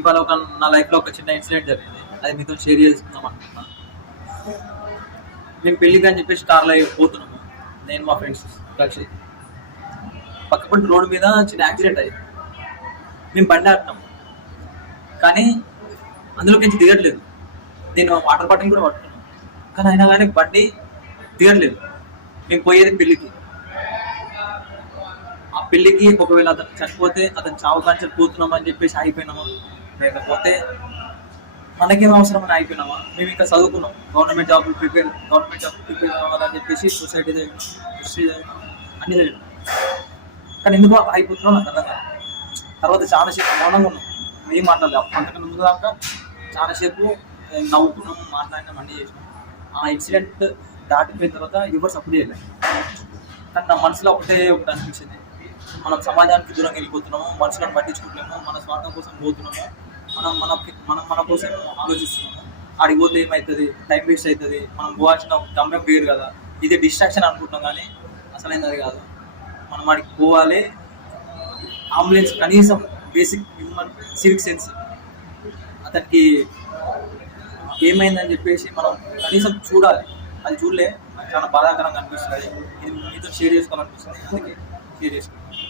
ఇవాళ నా లైఫ్లో ఒక చిన్న ఇన్సిడెంట్ జరిగింది. అది మీతో షేర్ చేసుకుందాం అనుకుంటున్నా. మేము పెళ్ళికి అని చెప్పేసి కార్లో పోతున్నాము. నేను మా ఫ్రెండ్స్ కలిసి పక్కపంటి రోడ్డు మీద చిన్న యాక్సిడెంట్ అయ్యింది. మేము బండి ఆపినాము, కానీ అందులోకి నుంచి దిగట్లేదు. నేను వాటర్ బాటిల్ కూడా పట్టుకున్నాను, కానీ అయినా కానీ బండి దిగట్లేదు. మేము పోయేది పెళ్ళికి. ఆ పెళ్ళికి ఒకవేళ అతను చనిపోతే అతను చావు కాంచెలు పోతున్నామా అని చెప్పేసి ఆగిపోయినామా, లేకపోతే మనకేం అవసరం అని అయిపోయినామా. మేము ఇంకా చదువుకున్నాం, గవర్నమెంట్ జాబ్ ప్రిపేర్ అవ్వాలని చెప్పేసి సొసైటీ చదివినాం, హిస్టరీ చదివినాం, అన్ని చదివినాం. కానీ ఎందుకు అయిపోతున్నాం నాకు అర్థం కాదు. తర్వాత చాలాసేపు మౌనంగా ఉన్నాం, ఏం మాట్లాడలేదు. అంతకన్నా ముందు దాకా చాలాసేపు నవ్వుకున్నాము, మాట్లాడినాం, అన్నీ చేసినాం. ఆ ఇన్సిడెంట్ దాటిపోయిన తర్వాత ఎవరు సపోర్ట్ చేయలేదు. కానీ నా మనసులో ఒకటి అనిపించింది, మనం సమాజానికి దూరంగా వెళ్ళిపోతున్నాము, మనుషులను పట్టించుకుంటున్నాము, మన స్వార్థం కోసం పోతున్నాము, మనం మన మనం మన కోసం ఆలోచిస్తున్నాము. ఆడికి పోతే ఏమవుతుంది, టైం వేస్ట్ అవుతుంది, మనం పోవాల్సిన గమ్యం వేరు కదా, ఇది డిస్ట్రాక్షన్ అనుకుంటున్నాం. కానీ అసలైంది అది కాదు. మనం ఆడికి పోవాలి. అంబులెన్స్ కనీసం బేసిక్ హ్యూమన్ సివిక్ సెన్స్, అతనికి ఏమైందని చెప్పేసి మనం కనీసం చూడాలి. అది చూడలే, చాలా బాధాకరంగా అనిపిస్తుంది. ఇది మీతో షేర్ చేసుకోవాలనిపిస్తుంది, అందుకే షేర్ చేసుకున్నాను.